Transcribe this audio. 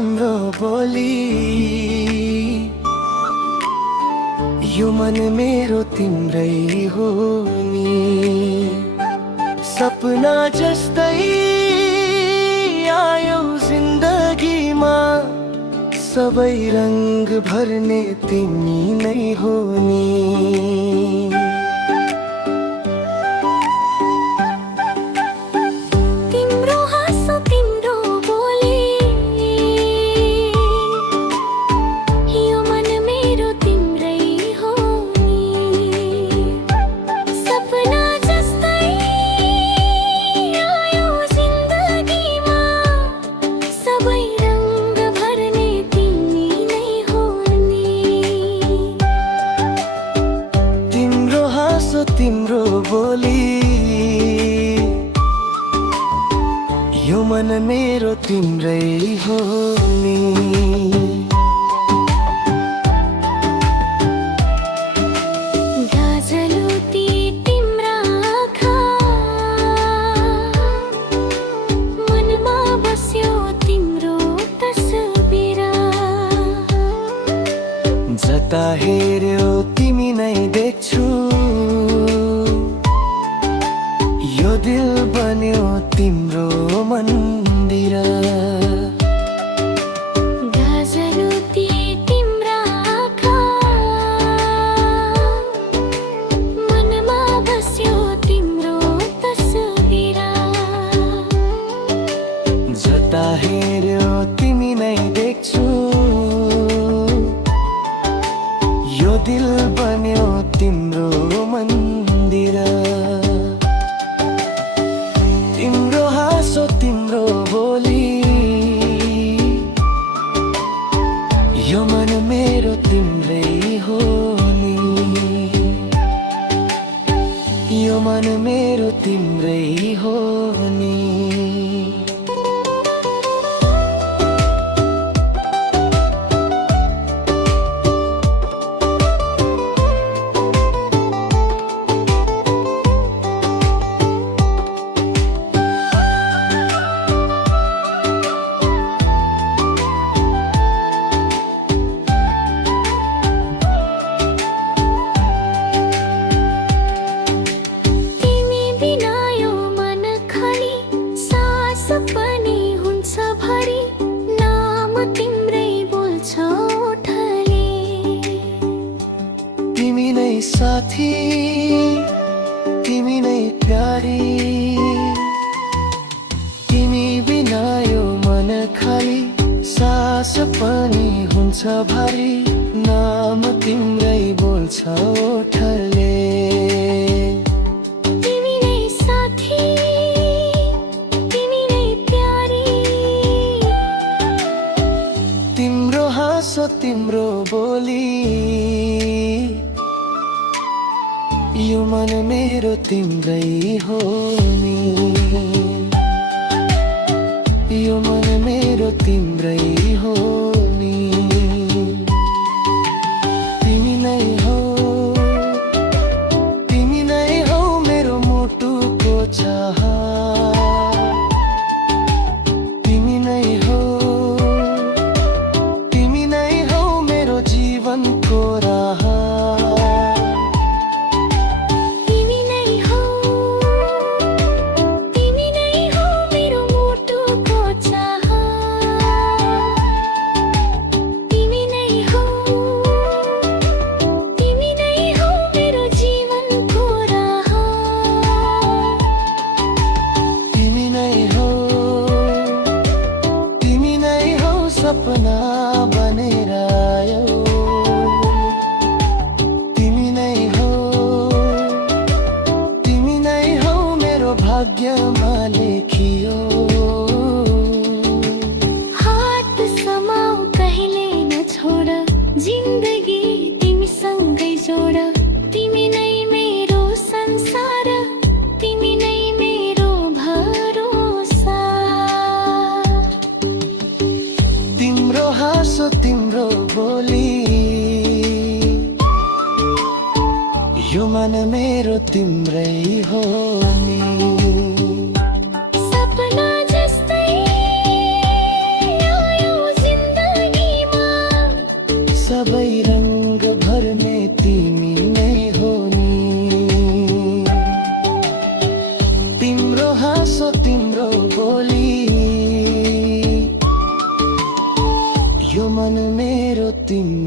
तिम्रो बोली, यो मन मेरो तिम्रै हो नि। सपना जस्तै आयो जिन्दगीमा, सबै रंग भर्ने तिमी नै हो नि। तिम्रो बोली, यो मन मेरो तिम्रै हो नि। गाजलुती तिम्रा आँखा, मनमा बस्यो तिम्रो तस्बिर। जता हेर्यो तिमी नै देख्छु, यो दिल बन्यो तिम्रो मन्दिर। गाजलुती तिम्रा आँखा, मनमा बस्यो तिम्रो तस्बिर। जता हेर्यो तिमी नै देख्छु, यो दिल बन्यो तिम्रो मन्दिर। तिम्रो हाँसो तिम्रो बोली, यो मन मेरो तिम्रै हो नि। यो मन मेरो तिम्रै हो नि। तिमी नै साथी, तिमी नै प्यारी, तिमी बिना यो मन खाली, सास पनि हुन्छ भारी। नाम तिम्रै बोल्छ ओठले। तिमी नै साथी, तिमी नै प्यारी, तिम्रो हाँसो तिम्रो बोली, यो मन मेरो तिम्रै हो नि। यो मन मेरो तिम्रै हो नि। तिमी नै हो, तिमी नै हो मेरो मुटुको चाह। तिमी नै हो, तिमी नै हो मेरो जीवनको राह। सपना बनेर आयो, तिमी नै हो, तिमी नै हो मेरो भाग्यमा लेखियो। हात समाऊ कहिले नछोड, जिन्दगी तिमीसँगै जोड। तिमी नै मेरो संसार, तिमी नै मेरो भरोसा। तिम्रो हाँसो तिम्रो बोली, यो मन मेरो तिम्रै हो नि। सपना जस्तै आयो तिम्रो